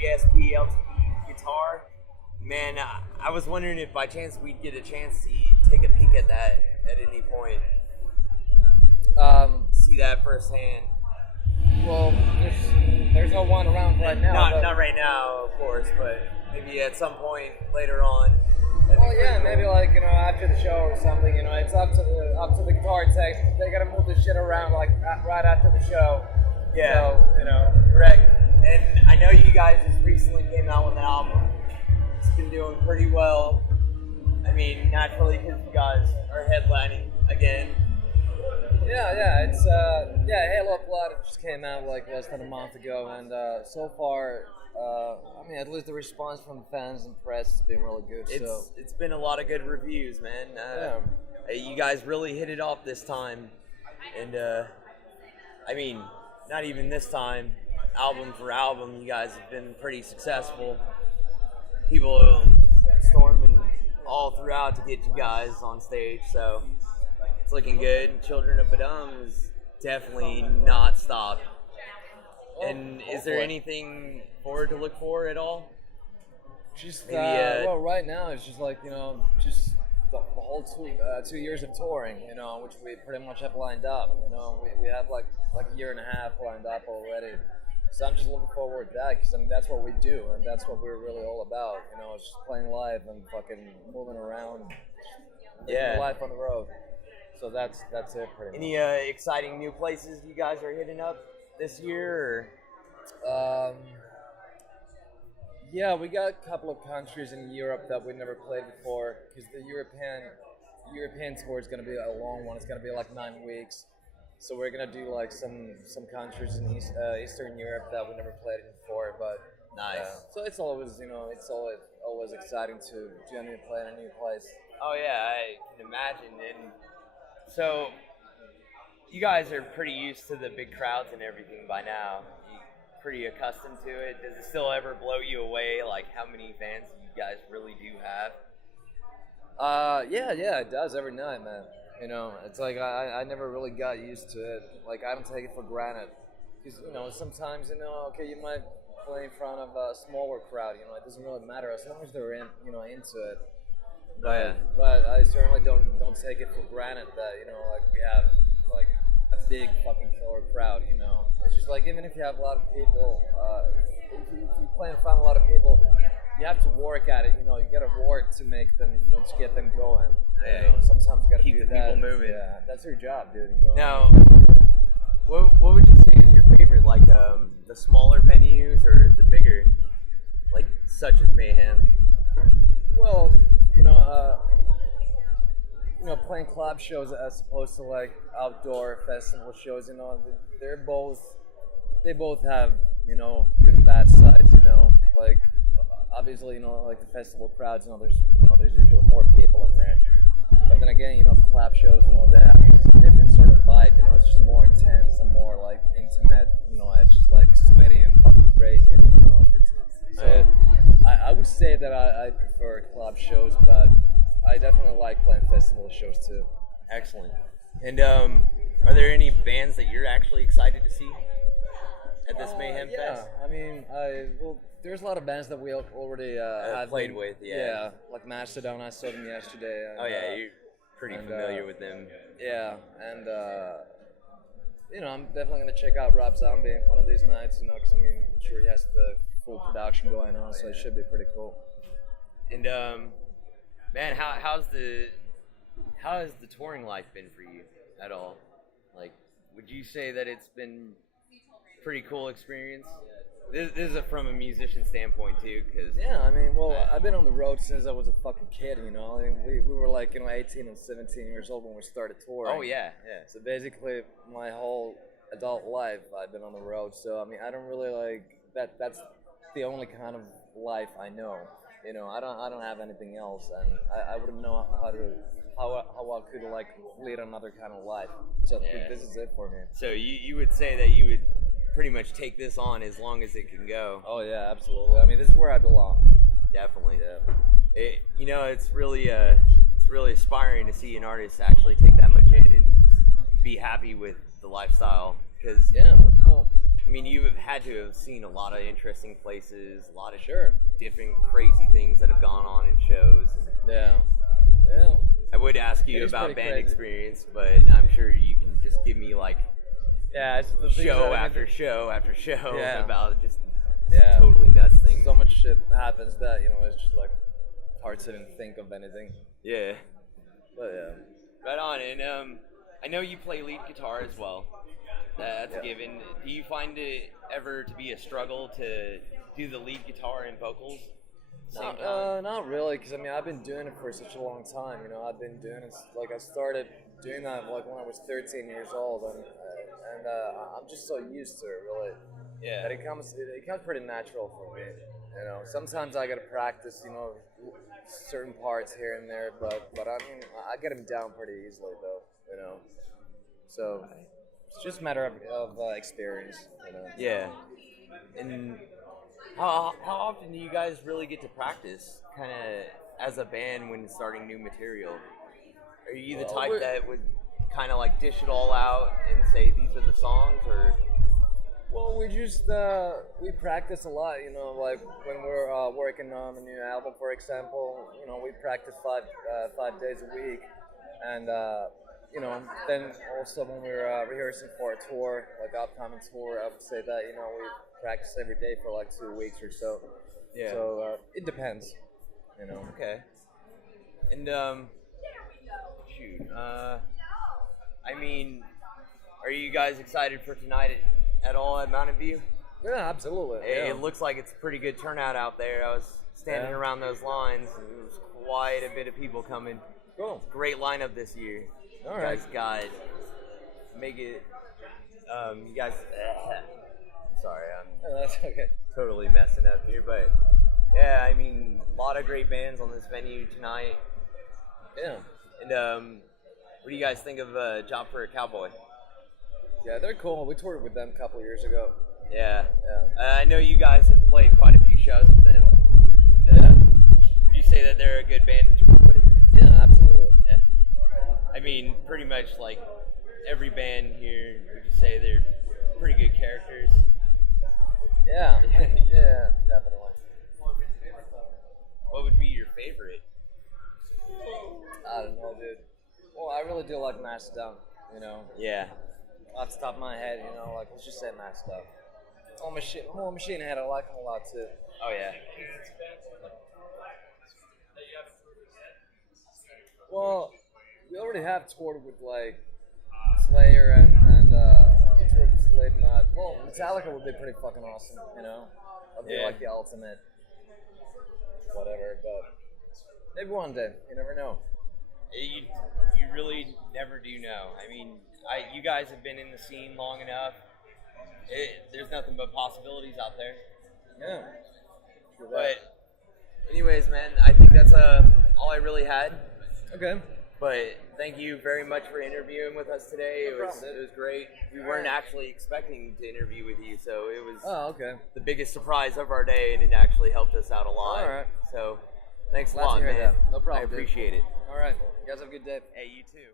WSP LTD guitar. Man, I was wondering if by chance we'd get a chance to take a peek at that at any point. See that firsthand. Well, there's no one around right now. Not right now, of course, but maybe at some point later on. Well, yeah, maybe like after the show or something. It's up to the guitar tech. They gotta move this shit around like right after the show. Yeah, so, correct. And I know you guys just recently came out with an album. It's been doing pretty well. I mean, naturally because you guys are headlining again. Yeah, it's Halo of Blood just came out like less than a month ago, and so far, at least the response from fans and press has been really good. It's been a lot of good reviews, man. You guys really hit it off this time, and not even this time, album for album, you guys have been pretty successful. People storming all throughout to get you guys on stage, so it's looking good. Children of Bodom is definitely not stopped. And is there anything forward to look for at all? Just right now it's just like just the whole 2 years of touring, which we pretty much have lined up. We have like a year and a half lined up already. So I'm just looking forward to that because that's what we do and that's what we're really all about. It's just playing live and fucking moving around, living life on the road. So that's it pretty much. Any exciting new places you guys are hitting up this year? Or? Yeah, we got a couple of countries in Europe that we never played before because the European tour is going to be a long one. It's going to be like 9 weeks. So we're going to do like some countries in Eastern Europe that we never played in before. But nice. So it's always always exciting to genuinely play in a new place. Oh yeah, I can imagine. And so you guys are pretty used to the big crowds and everything by now. You're pretty accustomed to it. Does it still ever blow you away, like how many fans you guys really do have? Yeah, it does every night, man. It's like I never really got used to it. Like I don't take it for granted. Because, sometimes, okay, you might play in front of a smaller crowd, it doesn't really matter as long as they're into it. But I certainly don't take it for granted that, like we have like a big fucking killer crowd, It's just like even if you have a lot of people, if you play in front of a lot of people, you have to work at it, you gotta work to make them, to get them going. Sometimes you gotta keep do the that. people moving. Yeah, that's your job, dude. Now, what would you say is your favorite? Like the smaller venues or the bigger, like such as Mayhem? Well, playing club shows as opposed to like outdoor festival shows, they both have good and bad sides. Like obviously, like the festival crowds, there's usually more people in there. But then again, the club shows, they have this different sort of vibe. It's just more intense and more like intimate. It's just like sweaty and fucking crazy. And, so I would say that I prefer club shows, but I definitely like playing festival shows too. Excellent. And are there any bands that you're actually excited to see at this Mayhem Fest? There's a lot of bands that we already have played with. Yeah, like Mastodon. I saw them yesterday. And, you're pretty familiar with them. Yeah, and I'm definitely gonna check out Rob Zombie one of these nights. Because I'm sure he has the full production going on, so it should be pretty cool. And man, how has the touring life been for you at all? Like, would you say that it's been pretty cool experience? This is from a musician standpoint too, because I've been on the road since I was a fucking kid. We were like 18 and 17 years old when we started touring. Oh yeah. So basically, my whole adult life I've been on the road. So I don't really like that. That's the only kind of life I know. I don't have anything else, and I wouldn't know how I could like lead another kind of life. So this is it for me. So you would say that you would pretty much take this on as long as it can go. Oh yeah, absolutely. This is where I belong. Definitely. Yeah. It's really aspiring to see an artist actually take that much in and be happy with the lifestyle. Because cool. I mean, you have had to have seen a lot of interesting places, a lot of Sure. different crazy things that have gone on in shows. And Yeah. Yeah. I would ask you It is about pretty band crazy. experience, but I'm sure you can just give me like Yeah. It's the things show that I after mean, show after show Yeah. about just Yeah. totally nuts things. so much shit happens that it's just like hard to even think of anything. Yeah. But yeah. Right on. And I know you play lead guitar as well. That's a given. Do you find it ever to be a struggle to do the lead guitar and vocals? Same time? Not really, because I mean I've been doing it for such a long time. I've been doing it like I started doing that like when I was 13 years old, and I'm just so used to it, really. Yeah. That it comes pretty natural for me. Sometimes I gotta practice, certain parts here and there, but I mean I get them down pretty easily though. So it's just a matter of experience. Yeah. And how often do you guys really get to practice, kind of as a band when starting new material? Are you the type that would kind of like dish it all out and say these are the songs, or? Well, we practice a lot, like when we're working on a new album, for example, we practice five days a week, and then also when we're rehearsing for a tour, like upcoming tour, I would say that we practice every day for like 2 weeks or so. Yeah. So it depends, Okay. And shoot, I mean, are you guys excited for tonight at all at Mountain View? Yeah, absolutely. It looks like it's a pretty good turnout out there. I was standing around those lines, and there was quite a bit of people coming. Cool. Great lineup this year. All You right. guys got make it. You guys. Sorry, I'm That's okay. totally messing up here, but yeah, I mean, a lot of great bands on this venue tonight. Yeah. And what do you guys think of Job for a Cowboy? Yeah, they're cool. We toured with them a couple years ago. Yeah. Yeah. I know you guys have played quite a few shows with them. Yeah. Would you say that they're a good band to tour with? Yeah, absolutely. Yeah. I mean, pretty much like every band here, would you say they're pretty good characters? Yeah. Yeah, definitely. What would be your favorite? I don't know, dude. Well, I really do like Masked Down, Yeah. Off the top of my head, like, let's just say Masked Down. Machine Head, I like them a lot, too. Oh, yeah. Well, we already have toured with, like, Slayer and we toured with Slipknot. Well, Metallica would be pretty fucking awesome, That'd be Yeah. like the ultimate whatever, but maybe one day. You never know. You really never do know. I mean, you guys have been in the scene long enough. There's nothing but possibilities out there. Yeah. But anyways, man, I think that's all I really had. Okay. But thank you very much for interviewing with us today. It was great. We weren't actually expecting to interview with you, so it was Okay. the biggest surprise of our day, and it actually helped us out a lot. All right. So thanks a Glad to lot, hear man. that. No problem, I dude. appreciate it. All right. You guys have a good day. Hey, you too.